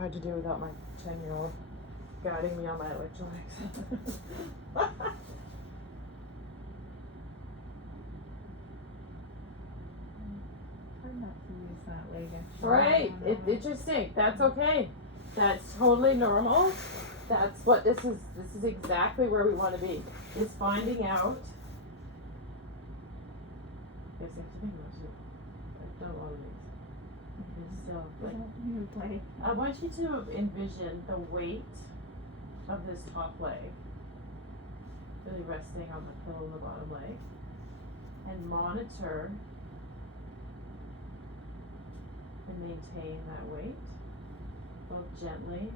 hard to do without my 10-year-old guiding me on my electronics. Hard not to use that later. Right, interesting. That's okay. That's totally normal. That's what this is exactly where we want to be. Is finding out. Yes, I have to think about it. I've done a lot of these. So, like, You play. I want you to envision the weight of this top leg really resting on the pillow of the bottom leg, and monitor and maintain that weight while gently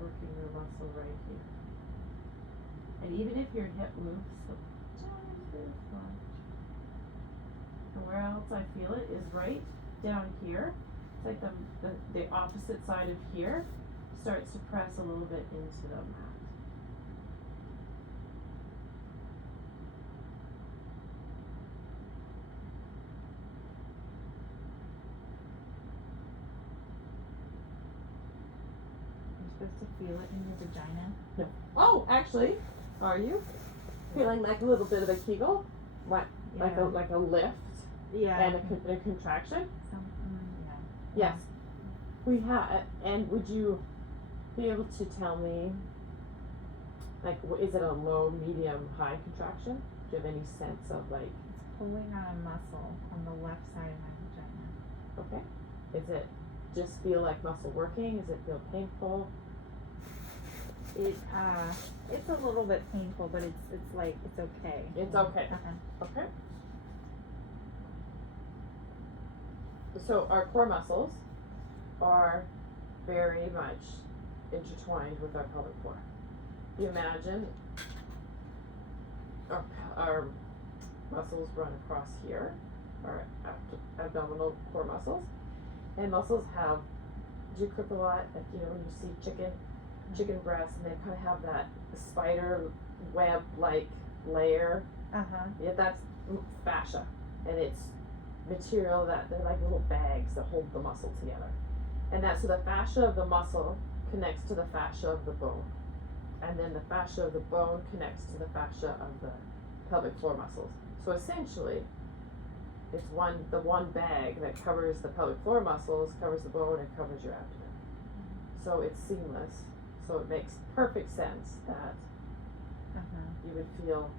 working your muscle right here. And even if your hip moves just this much, and where else I feel it is right down here. It's like the opposite side of here starts to press a little bit into the mat. You're supposed to feel it in your vagina. No. Oh, actually, are you feeling like a little bit of a Kegel, like a lift Yeah. and a contraction? Yeah. Yes. We have. And would you be able to tell me, like, is it a low, medium, high contraction? Do you have any sense of like? It's pulling on a muscle on the left side of my vagina. Okay. Is it just feel like muscle working? Does it feel painful? It's a little bit painful, but it's like it's okay. It's okay. Okay. So our core muscles are very much intertwined with our pelvic floor. You imagine our muscles run across here, our abdominal core muscles, and muscles have, do you grip a lot? Like, you know, when you see chicken breasts, and they kind of have that spider web like layer. Yeah, that's fascia, and it's material that they're like little bags that hold the muscle together. And that's so the fascia of the muscle connects to the fascia of the bone, and then the fascia of the bone connects to the fascia of the pelvic floor muscles. So essentially, it's the one bag that covers the pelvic floor muscles, covers the bone, and covers your abdomen. So it's seamless. So it makes perfect sense that you would feel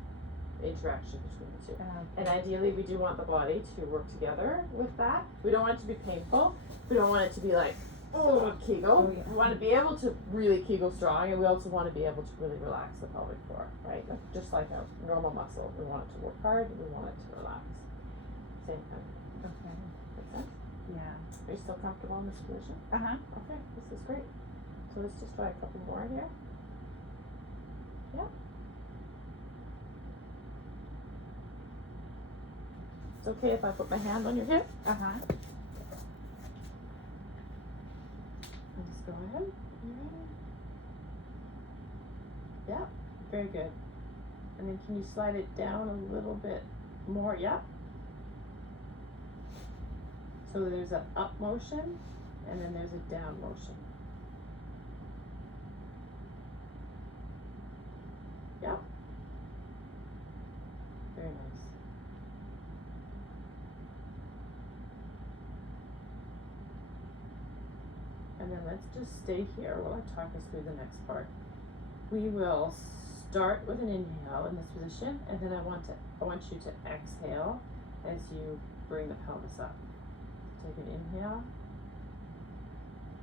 interaction between the two. And ideally, we do want the body to work together with that. We don't want it to be painful. We don't want it to be like, oh, Kegel. We want to be able to really Kegel strong, and we also want to be able to really relax the pelvic floor, right? Like, just like a normal muscle. We want it to work hard, and we want it to relax. Same thing. Okay. Make sense? Yeah. Are you still comfortable in this position? Okay, this is great. So let's just try a couple more here. Yeah. It's okay if I put my hand on your hip. Uh-huh. Let's go ahead. You ready? Yeah, very good. And then can you slide it down a little bit more? Yeah. So there's an up motion, and then there's a down motion. Yeah. Very nice. And then let's just stay here while I talk us through the next part. We will start with an inhale in this position, and then I want you to exhale as you bring the pelvis up. Take an inhale,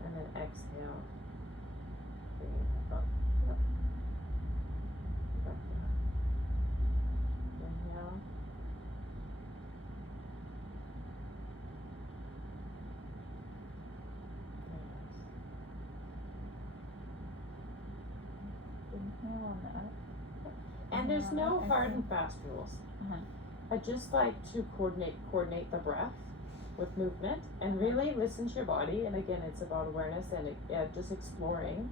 and then exhale. Bring it up. Yep. Back down. Inhale. Inhale on the up. And there's no hard and fast rules. I just like to coordinate the breath with movement, and really listen to your body. And again, it's about awareness and just exploring.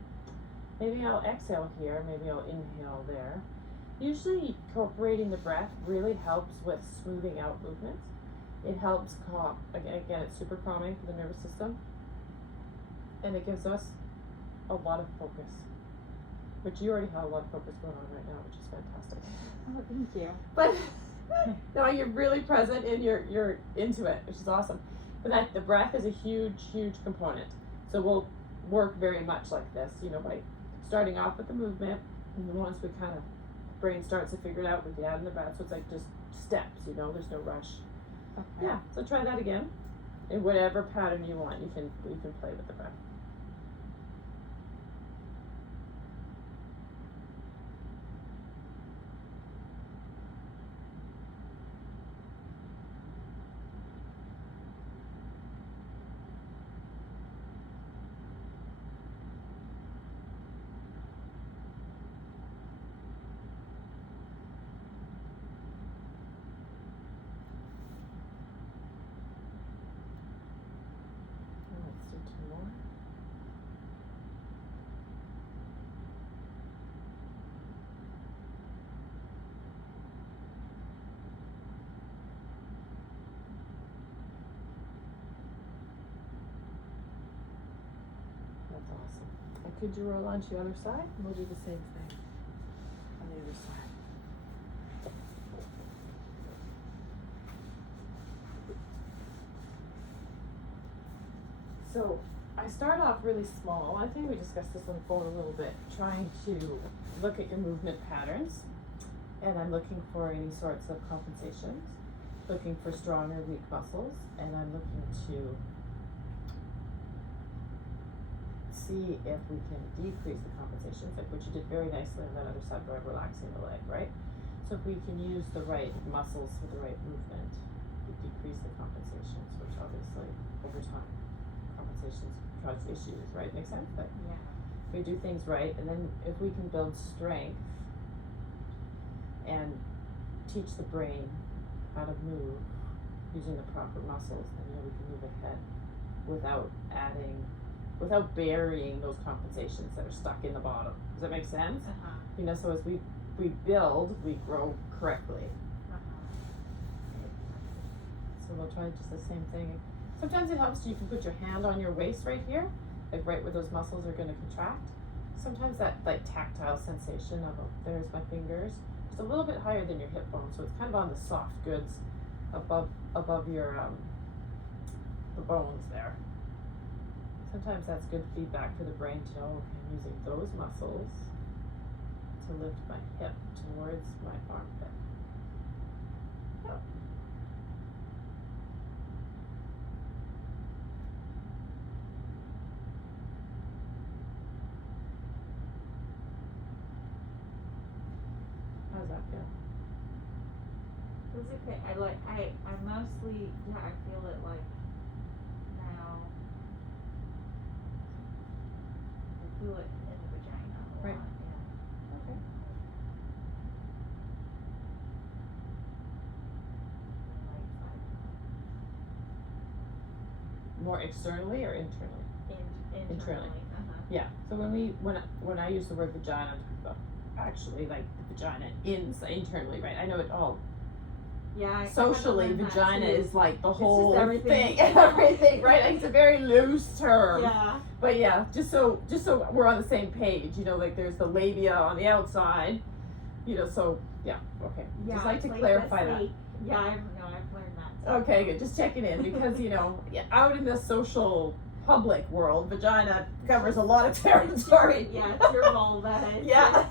Maybe I'll exhale here, maybe I'll inhale there. Usually incorporating the breath really helps with smoothing out movements. It helps again, it's super calming for the nervous system. and it gives us a lot of focus, which you already have a lot of focus going on right now, which is fantastic. Oh, thank you. But no, you're really present and you're into it, which is awesome. But that the breath is a huge component. So we'll work very much like this, you know, by starting off with the movement, and then once we kind of brain starts to figure it out, we can add in the breath. So it's like just steps, you know. There's no rush. Okay. Yeah. So try that again, in whatever pattern you want. You can play with the breath. Let's do two more. That's awesome. And could you roll on to the other side? And we'll do the same thing on the other side. So I start off really small. I think we discussed this on the phone a little bit, trying to look at your movement patterns. And I'm looking for any sorts of compensations, looking for strong or weak muscles, and I'm looking to see if we can decrease the compensations, like what you did very nicely on that other side by relaxing the leg, right? So if we can use the right muscles for the right movement, we decrease the compensations, which obviously over time compensations cause issues, right? Makes sense? But Yeah. we do things right, and then if we can build strength and teach the brain how to move using the proper muscles, then you know we can move ahead without burying those compensations that are stuck in the bottom. Does that make sense? Uh-huh. You know, so as we build, we grow correctly. So we'll try just the same thing. Sometimes it helps, you can put your hand on your waist right here, like right where those muscles are gonna contract. Sometimes that like tactile sensation of, there's my fingers, just a little bit higher than your hip bone, so it's kind of on the soft goods above your, the bones there. Sometimes that's good feedback for the brain to know, okay, I'm using those muscles to lift my hip towards my armpit. Yep. How's that feel? It's okay. I mostly, yeah, I feel it like now. I feel it in the vagina a Right. lot, yeah. Okay. More externally or internally? Internally. Yeah. So when I use the word vagina, I'm talking about actually like the vagina internally, right? I know it all. Yeah. Socially, vagina is like the whole everything. thing, everything, right? Like, it's a very loose term. Yeah. But yeah, just so we're on the same page, you know, like there's the labia on the outside, you know. So yeah, okay. Yeah. Just like to it's clarify this, that. like, yeah, I've learned that. Too. Okay, good. Just checking in because, you know, out in the social public world, vagina covers a lot of territory. Yeah, it's your vulva. Yeah.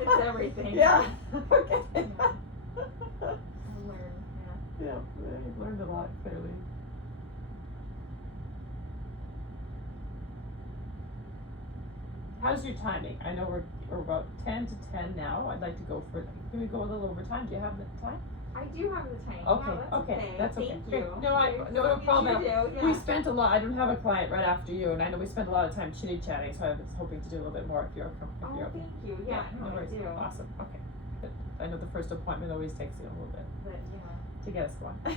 It's everything. Yeah. Okay. Yeah. I learned, Yeah, you've learned a lot, clearly. How's your timing? I know we're about 10 to 10 now. I'd like to go for, can we go a little over time? Do you have the time? I do have the time. Okay, Yeah, okay, that's okay. Thank Great. you. No, no As long problem. as you do, yeah. We spent a lot, I don't have a client right after you, and I know we spent a lot of time chitty-chatting, so I was hoping to do a little bit more if you're okay. Oh, thank you. Yeah, no, I worries. do. Awesome, okay. Good. I know the first appointment always takes you a little bit But yeah. to get us going. Yeah.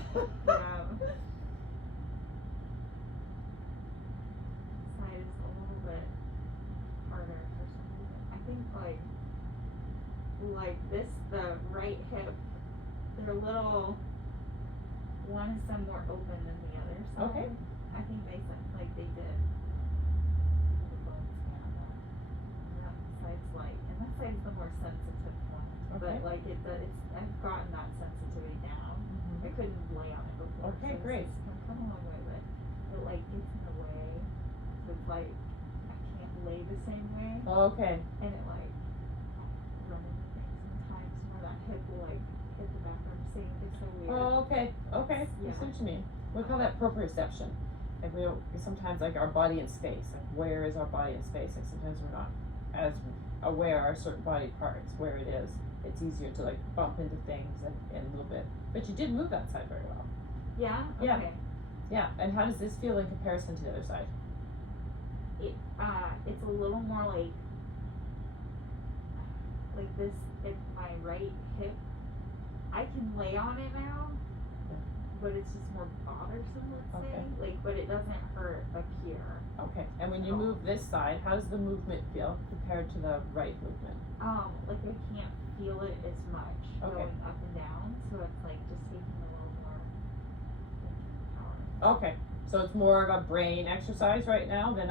Side is a little bit harder for some reason. I think like this, the right hip, they're a little, one is some more open than the other side. Okay. I think they said like they did. side's the more sensitive one, Okay. but like I've gotten that sensitivity down. I couldn't lay on it before. Okay, so great. I've come a long way, but it like gets in the way. So it's like I can't lay the same way, Okay. and it like rumbling things sometimes where that hip will like hit the back of the sink. It's so weird. Oh, okay. Okay. I Yeah. see what you mean. We call that proprioception. Like we don't, sometimes like our body in space. Like where is our body in space? Like sometimes we're not as aware of certain body parts where it is. It's easier to like bump into things and a little bit. But you did move that side very well. Yeah. Yeah. Okay. Yeah. And how does this feel in comparison to the other side? It's a little more like this. If my right hip, I can lay on it now, but it's just more bothersome. Let's say, but it doesn't hurt up here. Okay. And when you move this side, how does the movement feel compared to the right movement? Like I can't feel it as much Okay. going up and down, so it's like just taking a little more power. Okay. So it's more of a brain exercise right now than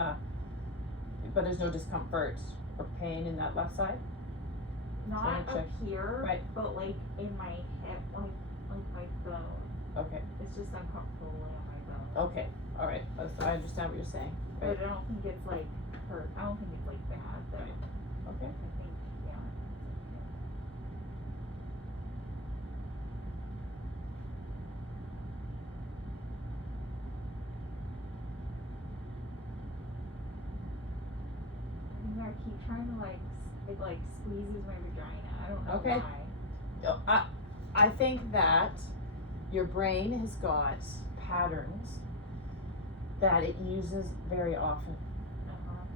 but there's no discomfort or pain in that left side? Not check. up here, Right. but like in my hip, like my bone. Okay. It's just uncomfortable on my bone. Okay. All right. I understand what you're saying. Right. But I don't think it's like hurt. I don't think it's like bad though. Right. Okay. I think yeah. I think I keep trying to it like squeezes my vagina. I don't know Okay. why. I think that your brain has got patterns that it uses very often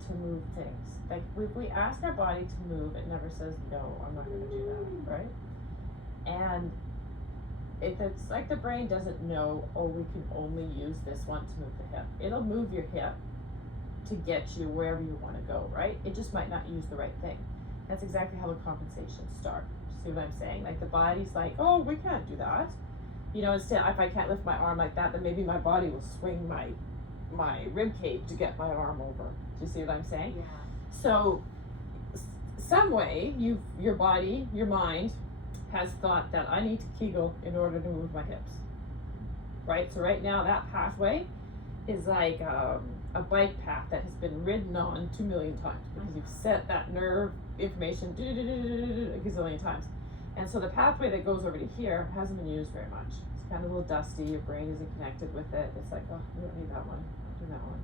to move things. Like if we ask our body to move, it never says no, I'm not going to do that, right? And it's like the brain doesn't know, oh, we can only use this one to move the hip. It'll move your hip to get you wherever you want to go, right? It just might not use the right thing. That's exactly how the compensations start. See what I'm saying? Like the body's like, oh, we can't do that. You know, instead, if I can't lift my arm like that, then maybe my body will swing my rib cage to get my arm over. Do you see what I'm saying? Yeah. So, some way, your body, your mind, has thought that I need to Kegel in order to move my hips. Right? So right now, that pathway is like a bike path that has been ridden on 2 million times because you've set that nerve information a gazillion times. And so the pathway that goes over to here hasn't been used very much. It's kind of a little dusty, your brain isn't connected with it. It's like, oh, we don't need that one, don't do that one.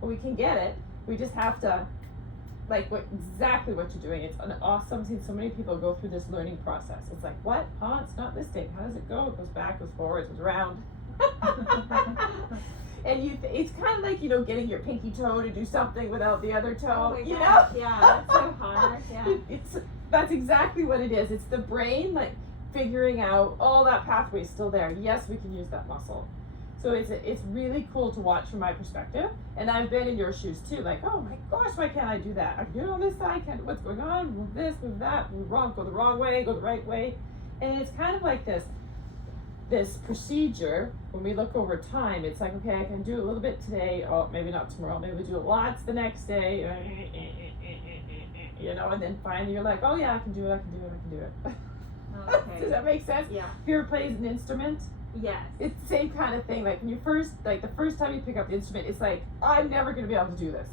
But we can get it, we just have to, exactly what you're doing. It's an awesome, I've seen so many people go through this learning process. It's like, what? Huh? It's not this thing. How does it go? It goes back, goes forward, it goes around. And it's kind of like, getting your pinky toe to do something without the other toe, Oh my know? gosh, yeah, that's so hard, yeah. That's exactly what it is. It's the brain, figuring out, oh, that pathway's still there. Yes, we can use that muscle. So it's really cool to watch from my perspective. And I've been in your shoes too, like, oh my gosh, why can't I do that? I can do it on this side, what's going on? Move this, move that, move wrong, go the wrong way, go the right way. And it's kind of like this procedure. When we look over time, it's like, okay, I can do a little bit today, oh, maybe not tomorrow, maybe we do lots the next day, and then finally you're like, oh yeah, I can do it. Okay. Does that make sense? Yeah. If you ever plays an instrument, Yes. it's the same kind of thing. Like when you the first time you pick up the instrument, it's like, I'm never going to be able to do this.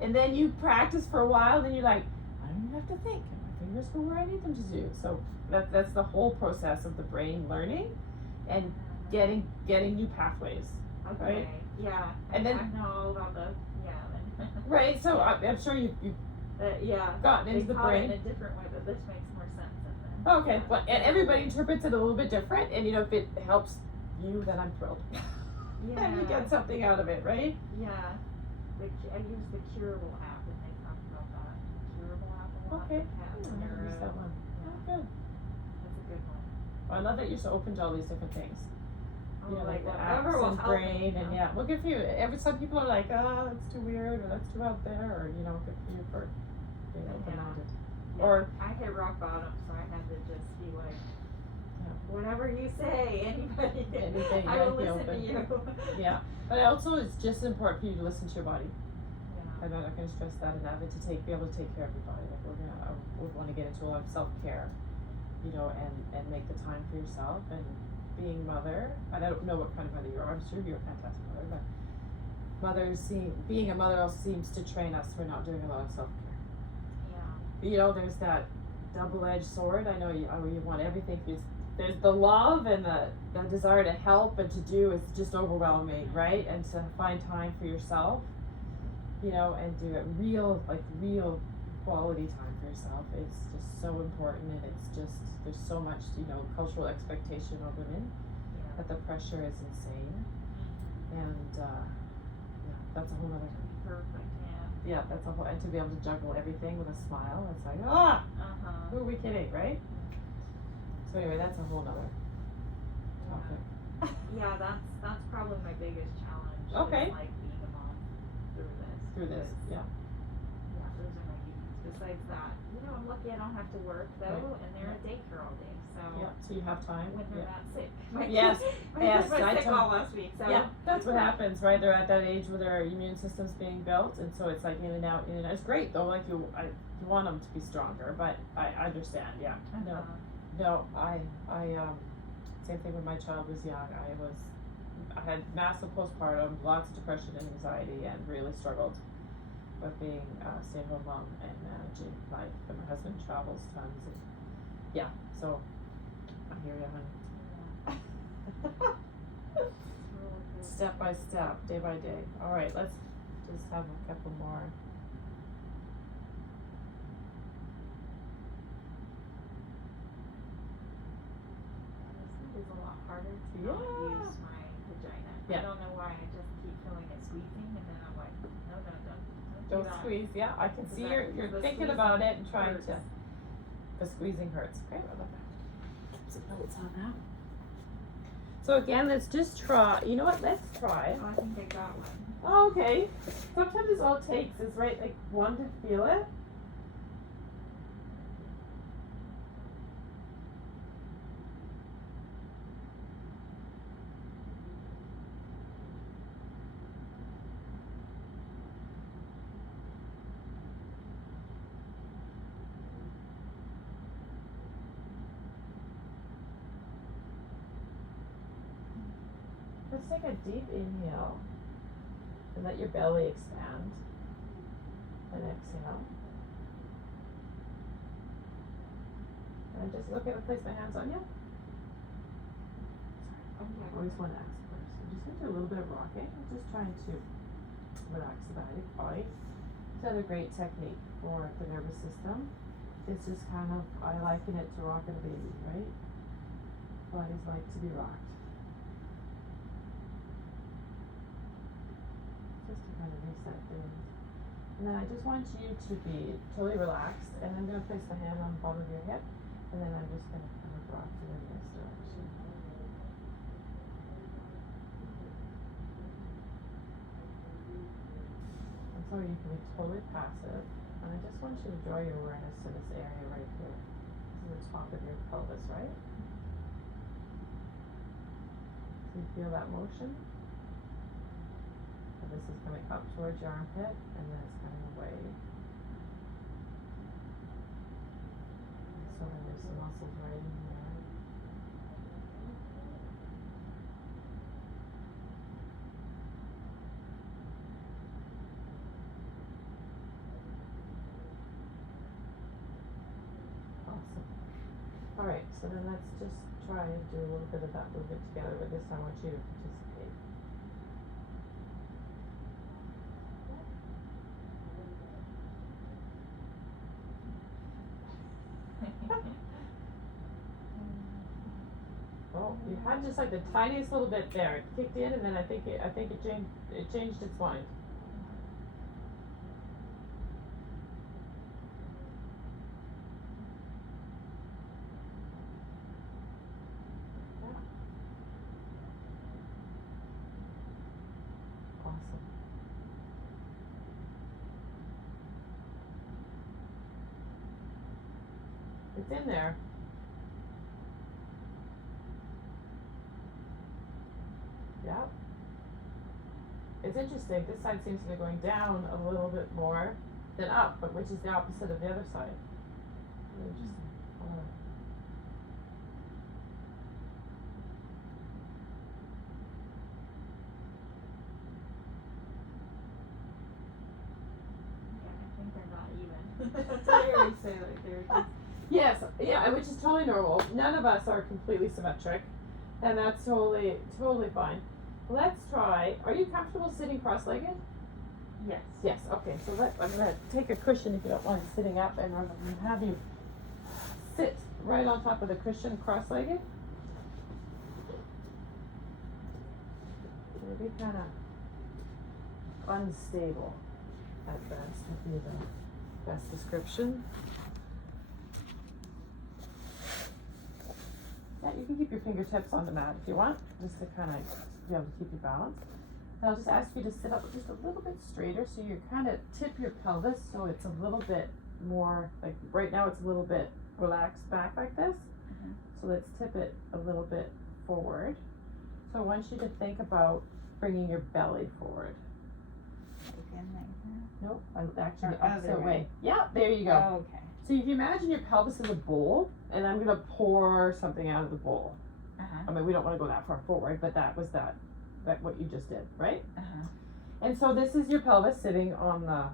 And then you practice for a while, then you're like, I don't even have to think. And my fingers go where I need them to do. So that's the whole process of the brain learning and getting new pathways. Okay. Right? Yeah. And then I know all about the right. So I'm sure you've yeah. gotten into They the call it brain. in a different way, but this makes more sense than that. Okay, well, and everybody interprets it a little bit different, and if it helps you, then I'm thrilled. Yeah. And you get something out of it, right? Yeah. I use the Curable app, and they talk about that. Curable app a lot. Okay. Yeah, I never used that one. Yeah. Oh, good. That's a good one. Well, I love that you're so open to all these different things. Oh, Like the whatever apps will and help brain, me, and yeah, well, good for you. Some people are like, oh, that's too weird, or that's too out there, or good for you for being open-minded. Yeah. Or I hit rock bottom, so I had to just be like, whatever you say, anybody, Anything, I will be listen open. to you. Yeah, but also it's just important for you to listen to your body. Yeah. I'm not gonna stress that enough, and to be able to take care of your body, like we wanna get into a lot of self-care, you know, and make the time for yourself, and being mother, and I don't know what kind of mother you are, I'm sure you're a fantastic mother, but being a mother also seems to train us for not doing a lot of self-care. Yeah. You know, there's that double-edged sword, I know you want everything, there's the love and the desire to help and to do is just overwhelming, right? And to find time for yourself, you know, and do it real quality time for yourself, it's just so important, and it's just, there's so much, you know, cultural expectation on women, that the pressure is insane, and yeah, that's a whole other Perfect, yeah, that's a whole, and to be able to juggle everything with a smile, it's like, who are we kidding, right? So anyway, that's a whole nother topic. Yeah, that's probably my biggest challenge. Okay. Is like being a mom through this. Yeah. Yeah, those are my duties. Besides that, you know, I'm lucky I don't have to work though, and they're at daycare all day. So yeah, so you have time when they're not sick. Yes, yes, I I was sick all last week. So yeah, that's what happens, right? They're at that age where their immune system's being built, and so it's like in and out. It's great though. Like you want them to be stronger, but I understand. Yeah, no, I same thing when my child was young. I had massive postpartum, lots of depression and anxiety, and really struggled with being a stay-at-home mom and managing life. And my husband travels tons, and yeah, so I hear you, honey. Step by step, day by day. All right, let's just have a couple more. This is a lot harder to Yeah. not use my vagina. Yeah. I don't know why. I just keep feeling it squeezing, and then I'm like, no, Don't do that. squeeze, yeah, I can see you're The thinking squeezing about it and trying hurts. to, the squeezing hurts. Okay, I love that. Some notes on that. So again, let's just try, you know what, let's try. Oh, I think I got one. Oh, okay, sometimes it's all it takes is, right, like one to feel it. Let's take a deep inhale and let your belly expand, and exhale. And I'm just looking to place my hands on you. Sorry, I always want to ask first. I'm just going to do a little bit of rocking. I'm just trying to relax the body. It's another great technique for the nervous system. It's just kind of, I liken it to rocking a baby, right? Bodies like to be rocked. Just to kind of reset things. And then I just want you to be totally relaxed, and I'm going to place my hand on the bottom of your hip, and then I'm just going to kind of rock you in this direction. And so you can be totally passive, and I just want you to draw your awareness to this area right here. This is the top of your pelvis, right? So you feel that motion? And this is coming up towards your armpit, and then it's coming away. And so then there's some muscles right in there. Awesome. Alright, so then let's just try and do a little bit of that movement together, but this time I want you to participate. Oh, you had just like the tiniest little bit there. It kicked in, and then I think it changed its mind. Yeah. Awesome. It's in there. Yep. it's interesting, this side seems to be going down a little bit more than up, but which is the opposite of the other side. Interesting. Yeah, I think they're not even. That's what I always say, like they're just. Yes, yeah, which is totally normal. None of us are completely symmetric, and that's totally fine. Let's try. Are you comfortable sitting cross-legged? Yes. Yes. Okay. So I'm gonna take a cushion if you don't mind sitting up, and I'm gonna have you sit right on top of the cushion, cross-legged. It'll be kind of unstable at best. Would be the best description. Yeah, you can keep your fingertips on the mat if you want, just to kind of be able to keep your balance. And I'll just ask you to sit up just a little bit straighter, so you kind of tip your pelvis so it's a little bit more, like right now it's a little bit relaxed back like this. Mm-hmm. So let's tip it a little bit forward. So I want you to think about bringing your belly forward. Again, like that? Nope, actually the Or other opposite way. way. Yeah, there you go. Oh, okay. So if you imagine your pelvis is a bowl, and I'm gonna pour something out of the bowl. Uh-huh. I mean, we don't want to go that far forward, but that was that what you just did, right? Uh-huh. And so this is your pelvis sitting on the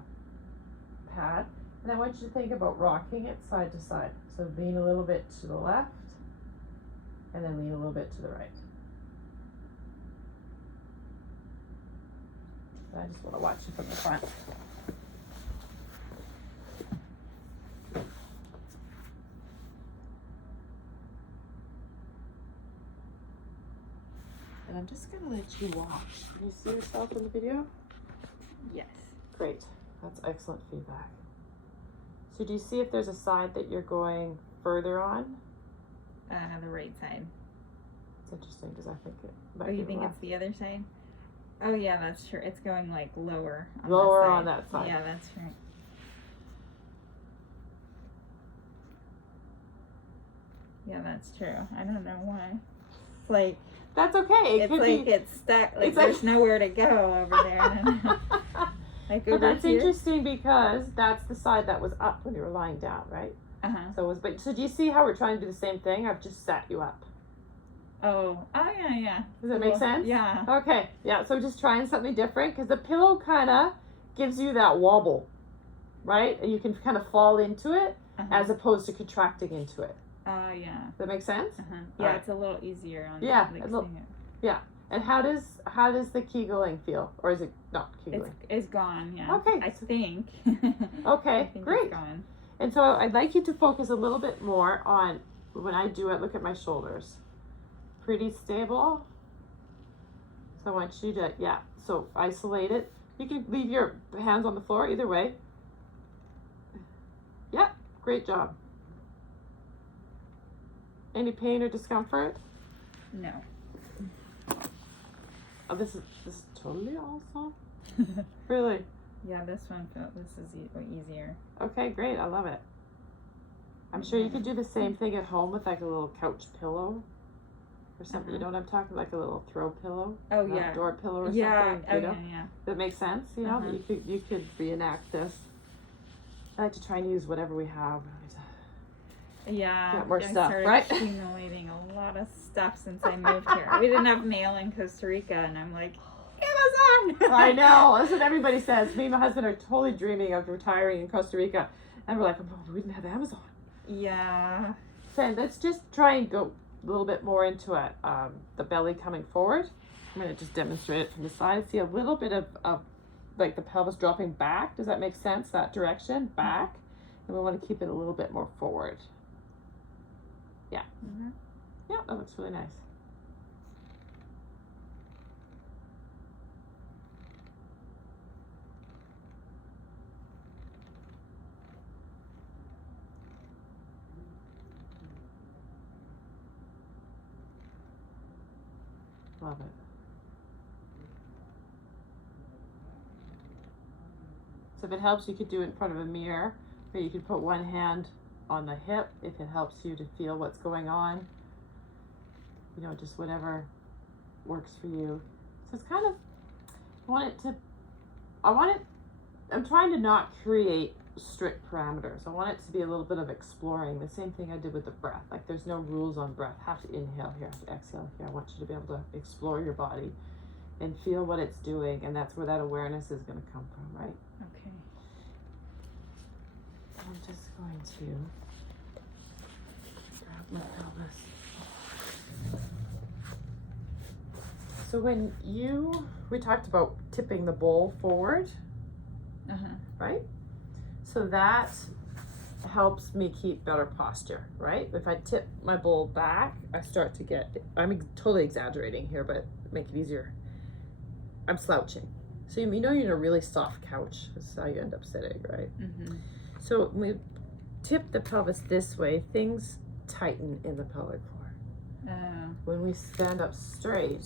pad, and I want you to think about rocking it side to side. So lean a little bit to the left, and then lean a little bit to the right. I just want to watch you from the front. And I'm just gonna let you watch. Can you see yourself in the video? Yes. Great. That's excellent feedback. So do you see if there's a side that you're going further on? The right side. It's interesting because I think it might Oh, you be think left. it's the other side? Oh yeah, that's true. It's going like lower. On Lower this side. on that side. Yeah, that's right. Yeah, that's true. I don't know why. It's like That's okay. It it's could like be. it's stuck. Like it's there's like- nowhere to go over there. Like But over that's here. interesting because that's the side that was up when you were lying down, right? Uh-huh. So it was. But so do you see how we're trying to do the same thing? I've just sat you up. Oh yeah. Does that make Cool. sense? Yeah. Okay. Yeah. So just trying something different because the pillow kind of gives you that wobble, right? And you can kind of fall into it Uh-huh. as opposed to contracting into it. Yeah. Does that make sense? Uh-huh. All Yeah, right. it's a little easier on Yeah, like a little- seeing it. And how does the Kegling feel, or is it not Kegling? It's gone, yeah. Okay. I think. Okay, I think great. It's gone. And so I'd like you to focus a little bit more on when I do it. Look at my shoulders, pretty stable. So I want you to So isolate it. You can leave your hands on the floor either way. Yeah, great job. Any pain or discomfort? No. Oh, this is totally awesome. Really? Yeah, this is easier. Okay, great. I love it. I'm sure you could do the same thing at home with like a little couch pillow or something. You know what I'm talking? Like a little throw pillow, Oh an yeah. outdoor pillow or Yeah. something. Oh You know, yeah. that makes sense. You know, Uh-huh. you could reenact this. I like to try and use whatever we have. Yeah. Got more I stuff, started right? accumulating a lot of stuff since I moved here. We didn't have mail in Costa Rica, and I'm like, Amazon. I know. That's what everybody says. Me and my husband are totally dreaming of retiring in Costa Rica, and we're like, oh, we didn't have Amazon. Yeah. So let's just try and go a little bit more into it. The belly coming forward. I'm going to just demonstrate it from the side. See a little bit of like the pelvis dropping back. Does that make sense? That direction back. And we want to keep it a little bit more forward. Yeah. Mm-hmm. Yeah, that looks really nice. Love it. So if it helps, you could do it in front of a mirror, or you could put one hand on the hip if it helps you to feel what's going on. You know, just whatever works for you. So it's kind of, I'm trying to not create strict parameters. I want it to be a little bit of exploring. The same thing I did with the breath. Like there's no rules on breath. Have to inhale here, have to exhale here. I want you to be able to explore your body and feel what it's doing, and that's where that awareness is going to come from, right? Okay. I'm just going to grab my pelvis. So we talked about tipping the bowl forward, right? So that helps me keep better posture, right? If I tip my bowl back, I start to get, I'm totally exaggerating here, but make it easier. I'm slouching. So you know you're in a really soft couch. That's how you end up sitting, right? Mm-hmm. So when we tip the pelvis this way, things tighten in the pelvic floor. When we stand up straight,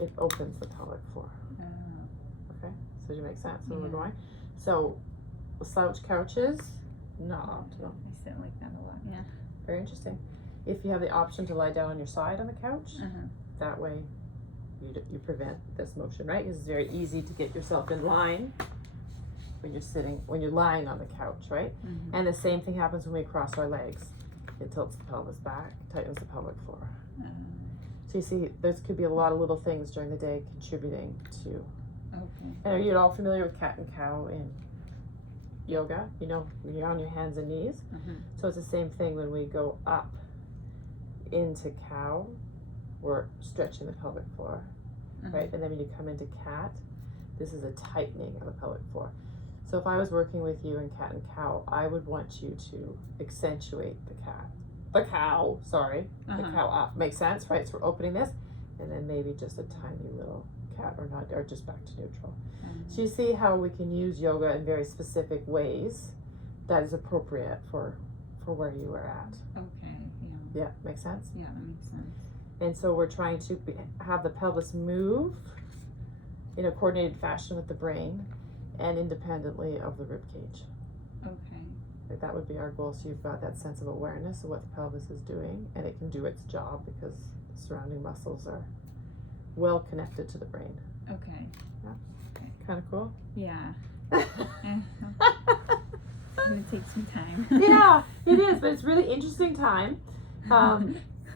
it opens the pelvic floor. Okay, so does it make sense where we're going? So slouch couches, not optimal. I sit like that a lot. Yeah. Very interesting. If you have the option to lie down on your side on the couch, that way you prevent this motion, right? Because it's very easy to get yourself in line when you're lying on the couch, right? And the same thing happens when we cross our legs. It tilts the pelvis back, tightens the pelvic floor. So you see, there could be a lot of little things during the day contributing to. Okay. And are you at all familiar with cat and cow in yoga? You know, when you're on your hands and knees. So it's the same thing when we go up into cow, we're stretching the pelvic floor, right? And then when you come into cat, this is a tightening of the pelvic floor. So if I was working with you in cat and cow, I would want you to accentuate the cow up. Makes sense, right? So we're opening this, and then maybe just a tiny little cat or just back to neutral. So you see how we can use yoga in very specific ways that is appropriate for where you are at. Okay, Yeah, makes sense? yeah, that makes sense. And so we're trying to have the pelvis move in a coordinated fashion with the brain and independently of the rib cage. Okay. Like that would be our goal. So you've got that sense of awareness of what the pelvis is doing, and it can do its job because the surrounding muscles are well connected to the brain. Okay. Yeah. Okay. Kind of cool? Yeah. It's gonna take some time. Yeah, it is, but it's really interesting time.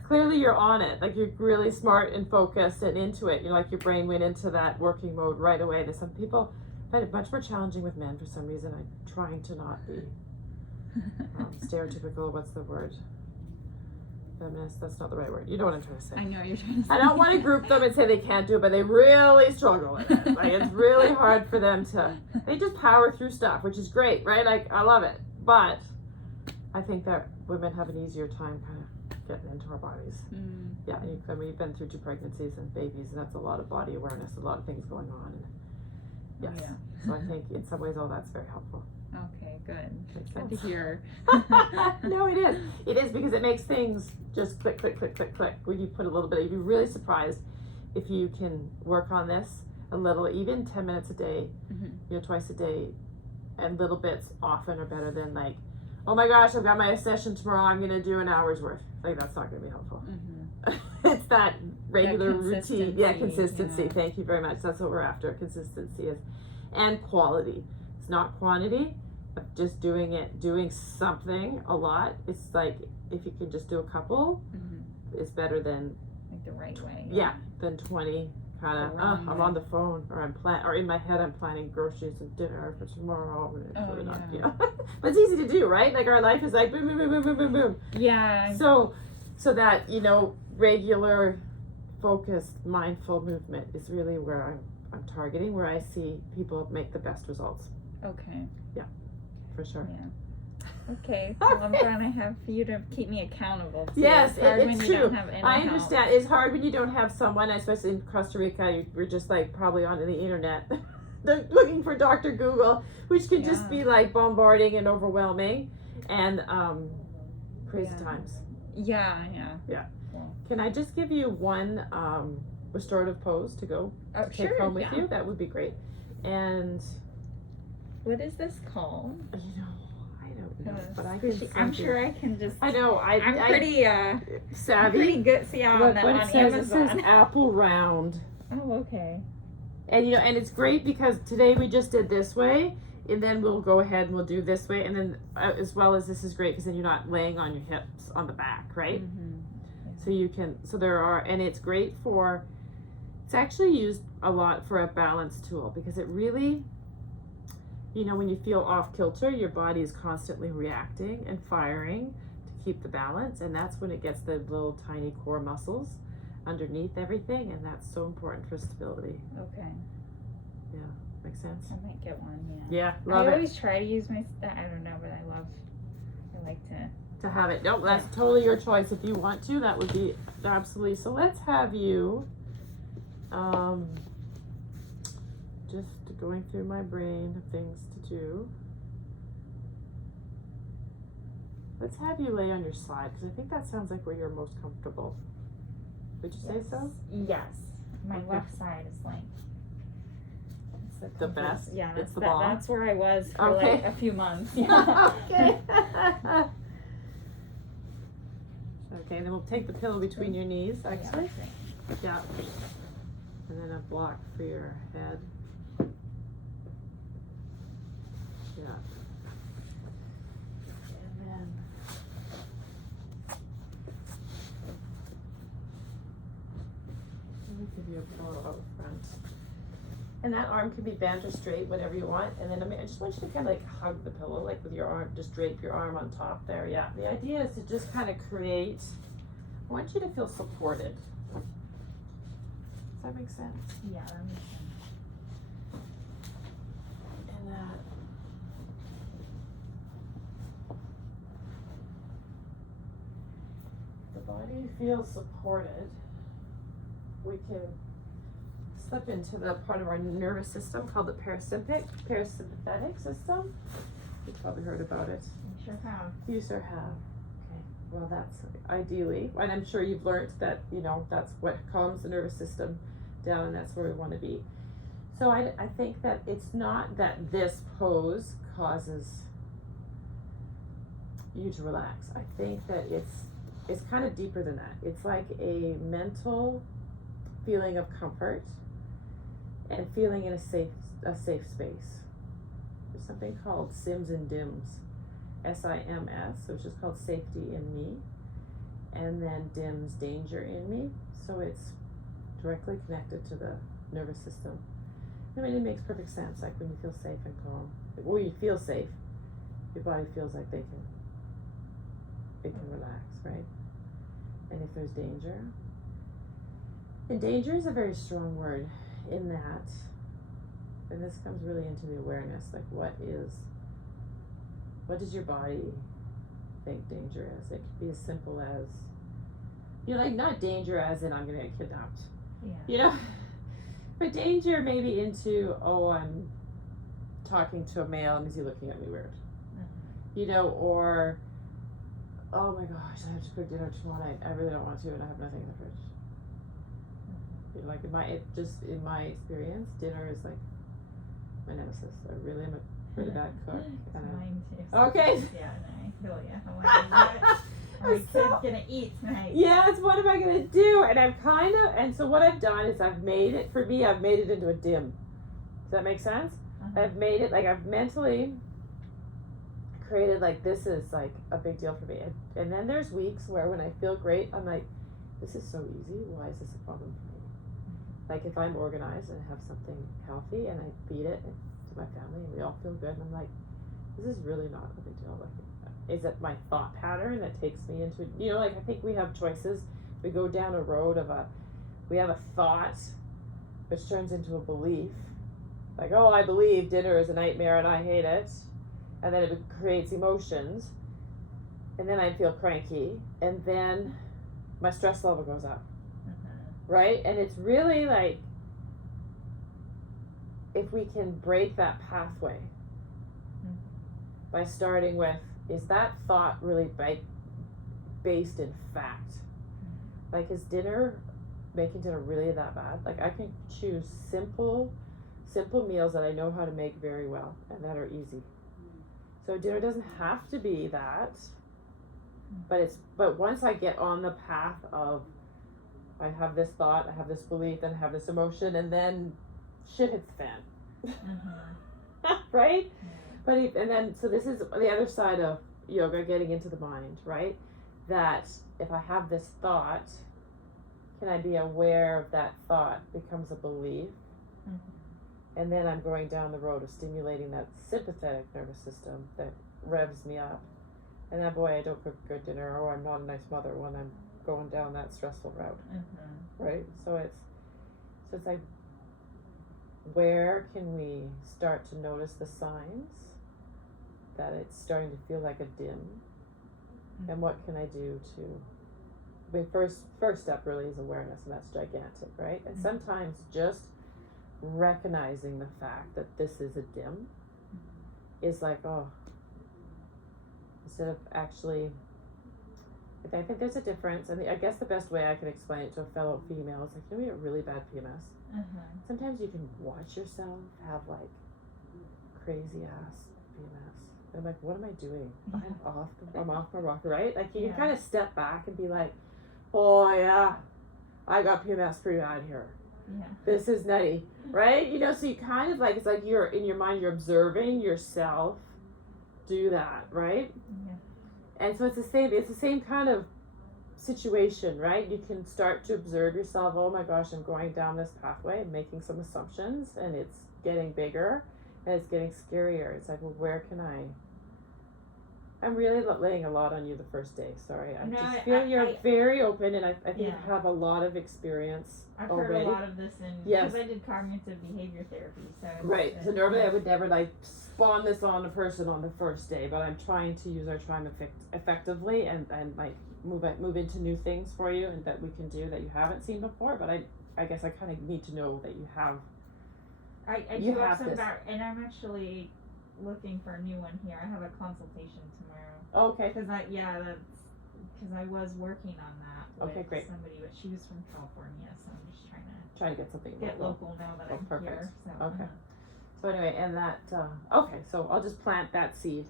Clearly you're on it. Like you're really smart and focused and into it. Like your brain went into that working mode right away. There's some people find it much more challenging with men for some reason. I'm trying to not be stereotypical. What's the word? Feminist. That's not the right word. You know what I'm trying to say. I know what you're trying to say. I don't want to group them and say they can't do it, but they really struggle with it. Like it's really hard for them to. They just power through stuff, which is great, right? Like I love it, but I think that women have an easier time kind of getting into our bodies. Yeah, and we've been through 2 pregnancies and babies, and that's a lot of body awareness, a lot of things going on. And yes, so I think in some ways all that's very helpful. Okay, good. Makes Good sense. to hear. No, it is. It is because it makes things just click, click, click, click, click. When you put a little bit, you'd be really surprised if you can work on this a little, even 10 minutes a day, twice a day, and little bits often are better than like, oh my gosh, I've got my session tomorrow, I'm going to do an hour's worth. Like that's not going to be helpful. It's that regular routine. Yeah, consistency. Yeah. Thank you very much. That's what we're after. Consistency is, and quality. It's not quantity, but just doing something a lot. It's like if you can just do a couple, it's better than Like the right way. yeah, than 20 kind of. I'm on the phone, or or in my head I'm planning groceries and dinner for tomorrow. And it's really not, you know. But it's easy to do, right? Like our life is like boom, boom, boom, boom, boom, boom, boom. Yeah. So that regular, focused, mindful movement is really where I'm targeting, where I see people make the best results. Okay. Yeah, for sure. Yeah. Okay. Well, I'm gonna have you to keep me accountable. Too. Yes, it's hard it's when true. You don't have any I help. understand. It's hard when you don't have someone, especially in Costa Rica. We're just like probably on the internet, looking for Dr. Google, which can just be like bombarding and overwhelming, and crazy times. Yeah. Cool. Can I just give you one restorative pose to go take home with you? That would be great. And what is this called? I don't know, but I can. I'm sure I can just. I know. I'm pretty savvy. pretty good. See how What it says, on Amazon. it says apple round Oh, okay. And and it's great because today we just did this way, and then we'll go ahead and we'll do this way, and then as well as this is great because then you're not laying on your hips on the back, right? Mm-hmm. So you can, and it's great it's actually used a lot for a balance tool because it really, when you feel off kilter, your body is constantly reacting and firing to keep the balance, and that's when it gets the little tiny core muscles underneath everything, and that's so important for stability. Okay. Yeah, makes sense? I might get one, Yeah, I love it. always try to use my, I don't know, but I like to. To have it. No, that's totally your choice. If you want to, that would be absolutely. So let's have you, just going through my brain of things to do. Let's have you lay on your side because I think that sounds like where you're most comfortable. Would you say so? Yes. My Okay. left side is like it's The best? Yeah, It's the bomb? that's where I was for Okay. like a few months. Okay. Okay, then we'll take the pillow between your knees, actually. Yeah. And then a block for your head. Yeah. And then let me give you a pillow out front. And that arm can be bent or straight, whatever you want. And then I just want you to kind of like hug the pillow, like with your arm, just drape your arm on top there. Yeah. The idea is to just kind of create, I want you to feel supported. Does that make sense? Yeah, that makes sense. And that. The body feels supported. We can slip into the part of our nervous system called the parasympathetic system. You've probably heard about it. I sure have. You sure have. Okay. Well, that's ideally, and I'm sure you've learned that, that's what calms the nervous system down, and that's where we want to be. So I think that it's not that this pose causes you to relax. I think that it's kind of deeper than that. It's like a mental feeling of comfort and feeling in a safe space. There's something called SIMS and DIMS, SIMS, which is called safety in me, and then DIMS, danger in me. So it's directly connected to the nervous system. I mean, it makes perfect sense. Like when you feel safe and calm, when you feel safe, your body feels like it can relax, right? And if there's danger, and danger is a very strong word in that, and this comes really into the awareness, like what does your body think danger is? It could be as simple as, like not danger as in I'm gonna get kidnapped, Yeah. but danger maybe into, I'm talking to a male and is he looking at me weird, or oh my gosh, I have to cook dinner tomorrow night. I really don't want to, and I have nothing in the fridge. Like in my experience, dinner is like my nemesis. I really am a pretty bad cook. Mine too. Okay. Yeah, I feel ya. I'm like, what are my kids gonna eat tonight? Yes, what am I gonna do? And and so what I've done is I've made it into a dim. Does that make sense? Uh-huh. I've made it, like I've mentally created like this is like a big deal for me. And then there's weeks where when I feel great, I'm like, this is so easy. Why is this a problem for me? Like if I'm organized and have something healthy and I feed it to my family and we all feel good, and I'm like, this is really not a big deal. Like, is it my thought pattern that takes me into, like I think we have choices. We go down a road we have a thought which turns into a belief. Like, oh, I believe dinner is a nightmare and I hate it. And then it creates emotions. And then I feel cranky. And then my stress level goes up. Right? And it's really like, if we can break that pathway by starting with, is that thought really based in fact? Like, is making dinner really that bad? Like, I can choose simple meals that I know how to make very well and that are easy. So dinner doesn't have to be that, but once I get on the path of I have this thought, I have this belief, then I have this emotion, and then shit hits the fan. Right? But and then, so this is the other side of yoga, getting into the mind, right? That if I have this thought, can I be aware of that thought becomes a belief? And then I'm going down the road of stimulating that sympathetic nervous system that revs me up. And then, boy, I don't cook good dinner, or I'm not a nice mother when I'm going down that stressful route, right? So it's like, where can we start to notice the signs that it's starting to feel like a dim, and what can I do to? The first step really is awareness, and that's gigantic, right? And sometimes just recognizing the fact that this is a dim is like, oh, instead of actually, I think there's a difference, and I guess the best way I can explain it to a fellow female is like, you know, you have really bad PMS. Sometimes you can watch yourself have like crazy ass PMS. And I'm like, what am I doing? I'm off my rocker, right? Like you can kind of step back and be like, oh yeah, I got PMS pretty bad here. This is nutty, right? You know, so you kind of like, it's like you're in your mind, you're observing yourself do that, right? And so it's the same kind of situation, right? You can start to observe yourself. Oh my gosh, I'm going down this pathway and making some assumptions, and it's getting bigger and it's getting scarier. It's like, well, where can I'm really laying a lot on you the first day. Sorry, I feel you're very open, and I think you have a lot of experience. I've already. heard a lot of this because I did cognitive behavior therapy. So right. So normally I would never like spawn this on a person on the first day, but I'm trying to use our time effectively and like move into new things for you, and that we can do that you haven't seen before. But I guess I kind of need to know that you have. I do have some and I'm actually looking for a new one here. I have a consultation tomorrow. Okay. Because I was working on that with somebody, but she was from California, so I'm just trying to get something local now that I'm perfect. here. So. Okay. So anyway, and that okay, so I'll just plant that seed.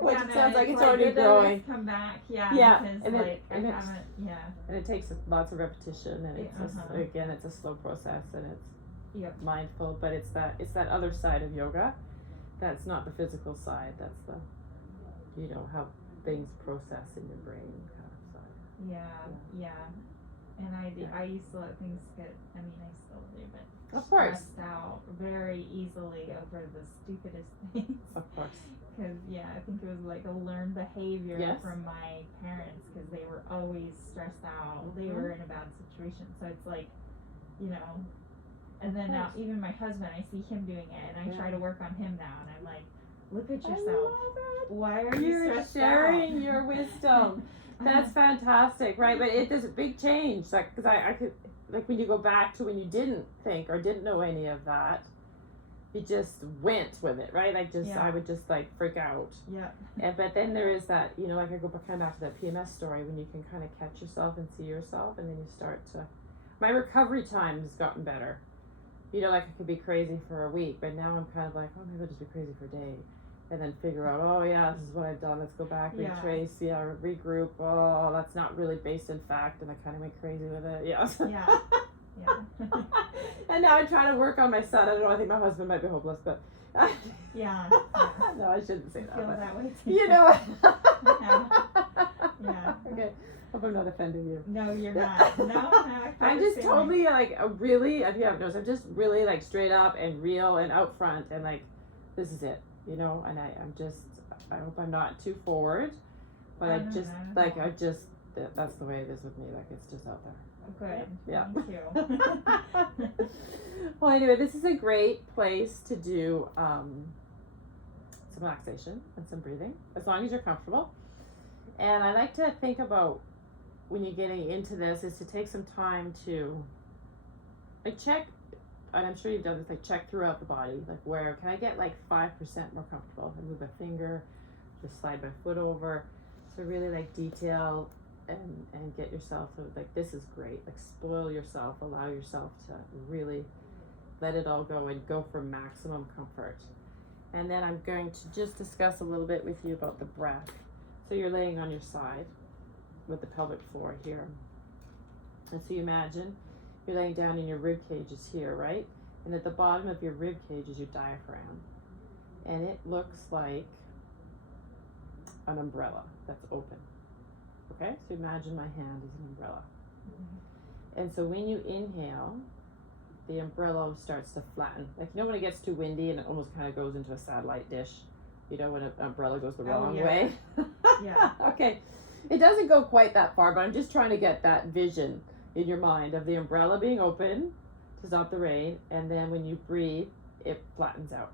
Which it sounds like it's already growing. Come back, because I haven't, and it takes lots of repetition, and it's again, it's a slow process, and it's mindful, but it's that other side of yoga. That's not the physical side. That's the, how things process in your brain kind of side. And I used to let things get. I mean, I still do, but of course, stressed out very easily over the stupidest things. Of course. Because I think it was like a learned behavior from my parents, because they were always stressed out. They were in a bad situation, so it's like, And then now, even my husband, I see him doing it, and I try to work on him now, and I'm like, look at yourself. Why are you stressed sharing out? your wisdom? That's fantastic, right? But there's a big change, like, because I could, like, when you go back to when you didn't think or didn't know any of that, you just went with it, right? Like, I would just like freak out. But then there is that, like I go back to that PMS story, when you can kind of catch yourself and see yourself, and then you start to. My recovery time has gotten better. Like I could be crazy for a week, but now I'm kind of like, oh, maybe I'll just be crazy for a day. And then figure out, oh yeah, this is what I've done. Let's go back, retrace, regroup. Oh, that's not really based in fact, and I kind of went crazy with it. And now I try to work on my son. I don't know. I think my husband might be hopeless, but no, I shouldn't say that. Feel But that way too. Okay. Hope I'm not offending you. No, you're not. No. I'm just totally like really. If you haven't noticed, I'm just really like straight up and real and out front, and like this is it. And I hope I'm not too forward, but that's the way it is with me. Like, it's just out there. Good. Yeah. Thank you. Well, anyway, this is a great place to do some relaxation and some breathing, as long as you're comfortable. And I like to think about, when you're getting into this, is to take some time to like check, and I'm sure you've done this, like check throughout the body, like where can I get like 5% more comfortable, and move a finger, just slide my foot over. So really like detail and get yourself to, like, this is great, like spoil yourself, allow yourself to really let it all go and go for maximum comfort. And then I'm going to just discuss a little bit with you about the breath. So you're laying on your side with the pelvic floor here. And so you imagine you're laying down and your rib cage is here, right? And at the bottom of your rib cage is your diaphragm. And it looks like an umbrella that's open. Okay? So imagine my hand is an umbrella. And so when you inhale, the umbrella starts to flatten. Like, you know when it gets too windy and it almost kind of goes into a satellite dish? You know when an umbrella goes the wrong way? Yeah. Okay. It doesn't go quite that far, but I'm just trying to get that vision in your mind of the umbrella being open to stop the rain, and then when you breathe, it flattens out.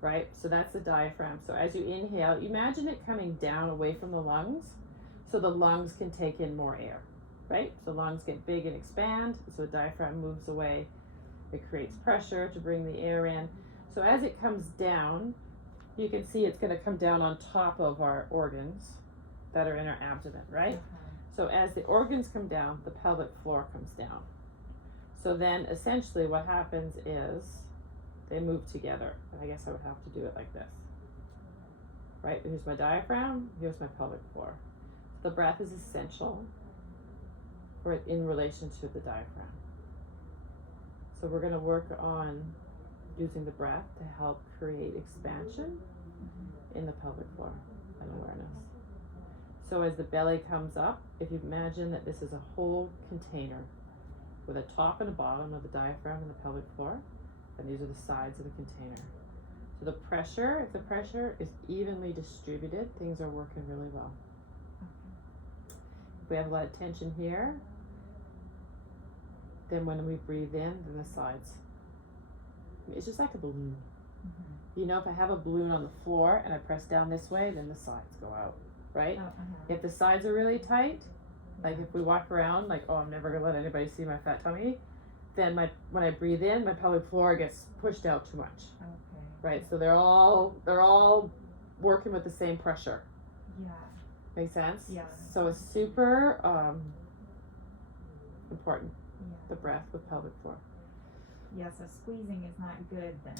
Right? So that's the diaphragm. So as you inhale, imagine it coming down away from the lungs so the lungs can take in more air. Right? So lungs get big and expand, so the diaphragm moves away. It creates pressure to bring the air in. So as it comes down, you can see it's going to come down on top of our organs that are in our abdomen, right? So as the organs come down, the pelvic floor comes down. So then essentially what happens is they move together. And I guess I would have to do it like this. Right? Here's my diaphragm, here's my pelvic floor. The breath is essential for it in relation to the diaphragm. So we're going to work on using the breath to help create expansion in the pelvic floor and awareness. So as the belly comes up, if you imagine that this is a whole container with a top and a bottom of the diaphragm and the pelvic floor, and these are the sides of the container. So the pressure, if the pressure is evenly distributed, things are working really well. If we have a lot of tension here, then when we breathe in, then the sides. It's just like a balloon. You know, if I have a balloon on the floor and I press down this way, then the sides go out, right? If the sides are really tight, like if we walk around like, oh, I'm never gonna let anybody see my fat tummy, then when I breathe in, my pelvic floor gets pushed out too much. Right? So they're all working with the same pressure. Yeah. Make sense? Yeah. So it's super important. The breath with pelvic floor. Yeah, so squeezing is not good then.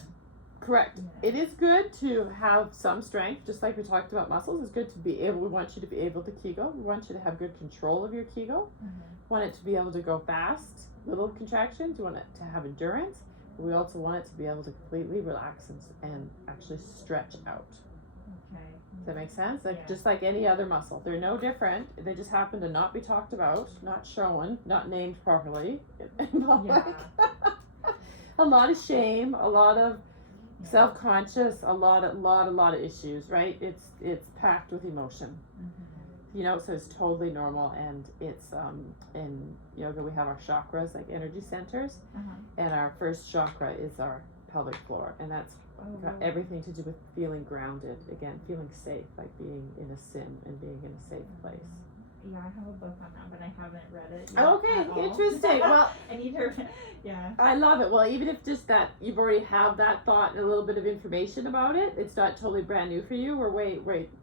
Correct. Yeah. It is good to have some strength, just like we talked about muscles. It's good to be able, we want you to be able to Kegel. We want you to have good control of your Kegel. We want it to be able to go fast, little contractions. We want it to have endurance. But we also want it to be able to completely relax and actually stretch out. Okay. Does that make sense? Like, Yeah. just like any other muscle. They're no different. They just happen to not be talked about, not shown, not named properly in public. Yeah. A lot of shame, a lot of self-conscious, a lot of issues, right? It's packed with emotion. You know, so it's totally normal, and it's in yoga we have our chakras, like energy centers, and our first chakra is our pelvic floor, and that's got everything to do with feeling grounded, again, feeling safe, like being in a sim and being in a safe place. Yeah, I have a book on that, but I haven't read it yet. Okay, interesting. Well, I need to. Yeah. I love it. Well, even if just that you've already have that thought and a little bit of information about it, it's not totally brand new for you. We're way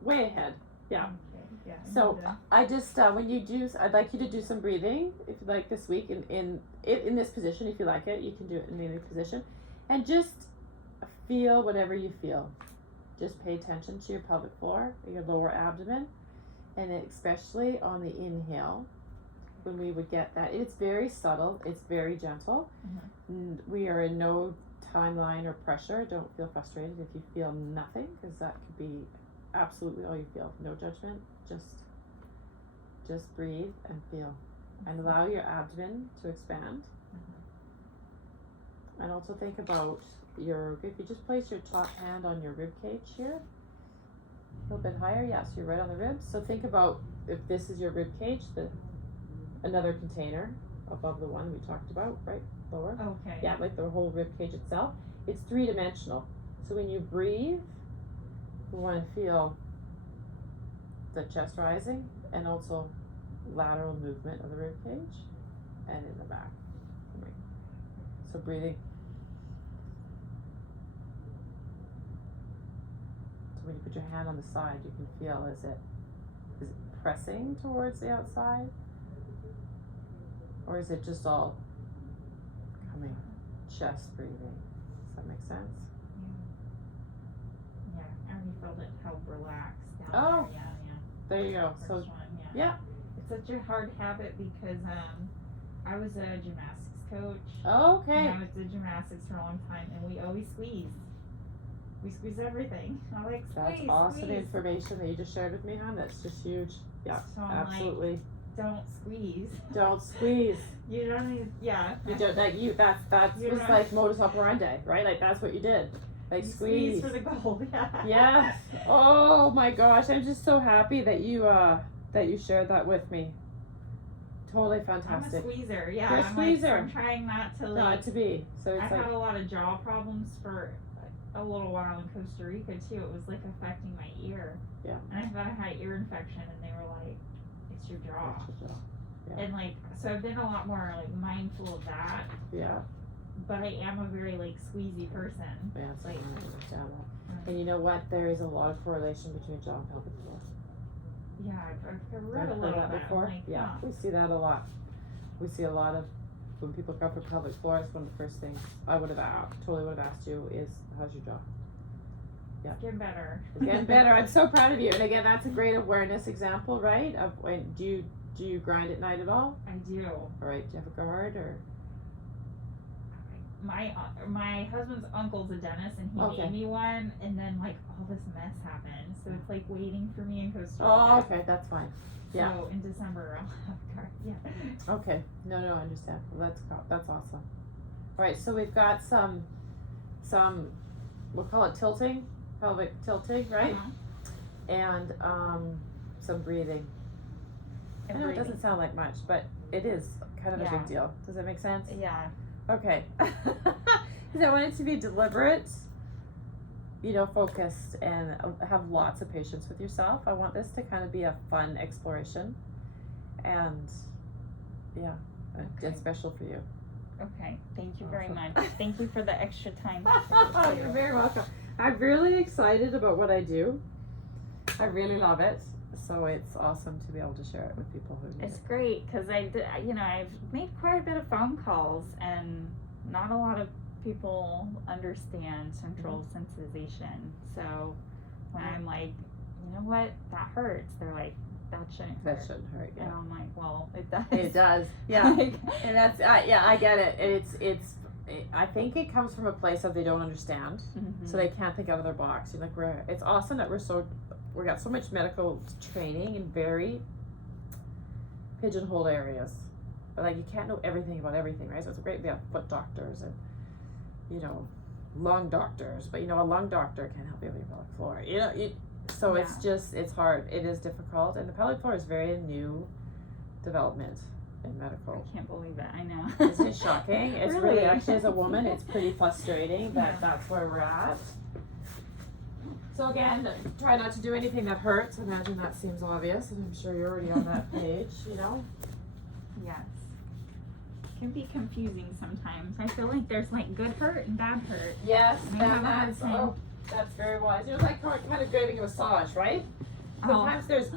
ahead. Yeah. Okay. Yeah. So I just when you do, I'd like you to do some breathing if you like this week in this position. If you like it, you can do it in any position, and just feel whatever you feel. Just pay attention to your pelvic floor, your lower abdomen, and especially on the inhale. When we would get that, it's very subtle, it's very gentle. We are in no timeline or pressure. Don't feel frustrated if you feel nothing, because that could be absolutely all you feel. No judgment, just breathe and feel, and allow your abdomen to expand. And also think about if you just place your top hand on your rib cage here, a little bit higher, yes, you're right on the ribs. So think about if this is your rib cage, another container above the one we talked about, right? Lower. Okay. Yeah, like the whole rib cage itself. It's three-dimensional. So when you breathe, we want to feel the chest rising and also lateral movement of the rib cage and in the back. So breathing. So when you put your hand on the side, you can feel is it pressing towards the outside? Or is it just all coming, chest breathing? Does that make sense? Yeah, I already felt it help relax down Oh, there. Yeah. there you go. So, First one, yeah. It's such a hard habit because I was a gymnastics coach. Oh, okay. And I was did gymnastics for a long time, and we always squeeze. We squeeze everything. I like That's squeeze. awesome squeeze. information that you just shared with me, hon. That's just huge. Yeah, So I'm absolutely. like, don't squeeze. Don't squeeze. You don't need. Yeah. You don't that You was don't- like modus operandi, right? Like that's what you did. Like You squeeze. for the goal. Yeah. Yes. Oh my gosh, I'm just so happy that you shared that with me. Totally I'm a fantastic. squeezer. Yeah. You're a I'm squeezer. Like, I'm trying not to like. Not to be. So it's I've like had a lot of jaw problems for a little while in Costa Rica too. It was like affecting my ear. Yeah. And I thought I had ear infection, and they were like, "It's your jaw." Yeah. And like, so I've been a lot more like mindful of that. Yeah. But I am a very like squeezy person. Yeah, it's Like, I understand that. And you know what? There is a lot of correlation between jaw and pelvic floor. yeah, I've read Ever a heard little that bit. before? I'm like, Yeah, huh. we see that a lot. We see a lot of when people come for pelvic floor. It's one of the first things I would have totally would have asked you is how's your jaw? Yeah, Get better. getting better. I'm so proud of you. And again, that's a great awareness example, right? Of when do you grind at night at all? I do. All right, do you have a guard or? My husband's uncle's a dentist, and he Okay. made me one, and then like all this mess happened, so it's like waiting for me in Costa Rica. Oh, okay, that's fine. Yeah. So in December I'll have a card. Yeah. Okay, no, I understand. Well, that's awesome. All right, so we've got some, we'll call it tilting, pelvic tilting, right? Uh-huh. And some breathing. I And know it breathing. doesn't sound like much, but it is kind of a Yeah. big deal. Does that make sense? Yeah. Okay. Because I want it to be deliberate, focused, and have lots of patience with yourself. I want this to kind of be a fun exploration, and yeah, it's special for you. Okay. Thank you very Awesome. much. Thank you for the extra time. You're very welcome. I'm really excited about what I do. I really love it. So it's awesome to be able to share it with people who need It's it. great because I've made quite a bit of phone calls, and not a lot of people understand central sensitization. So when I'm like, you know what, that hurts, they're like, that shouldn't That hurt. shouldn't hurt, And yeah. I'm like, well, it does. It does, yeah. Like, And that's, yeah, I get it. I think it comes from a place of they don't understand, so they can't think out of their box. You're like, it's awesome that we got so much medical training in very pigeonholed areas, but like you can't know everything about everything, right? So it's great we have foot doctors and lung doctors, but a lung doctor can't help you with your pelvic floor. So it's hard. It is difficult, and the pelvic floor is very new development in medical. I can't believe it. I know. Isn't it shocking? It's really actually, as a woman, it's pretty frustrating that that's where we're at. So again, try not to do anything that hurts. I imagine that seems obvious, and I'm sure you're already on that page, Yes. It can be confusing sometimes. I feel like there's like good hurt and bad hurt. Yes, I have a hard time. that's very wise. It's like kind of giving a massage, right? Sometimes there's,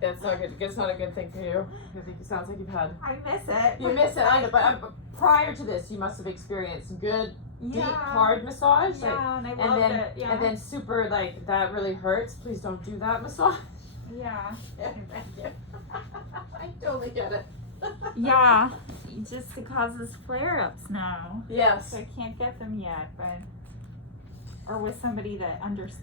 that's not good. It's not a good thing for you. I think it sounds like you've had. I miss it. You miss it, I know, but prior to this, you must have experienced good, deep, hard massage. Like, Yeah, and I loved it. Yeah. and then super like that really hurts. Please don't do that massage. Yeah. I totally get it. Yeah. Just it causes flare-ups now. Yes. So I can't get them yet, but or with somebody that understands.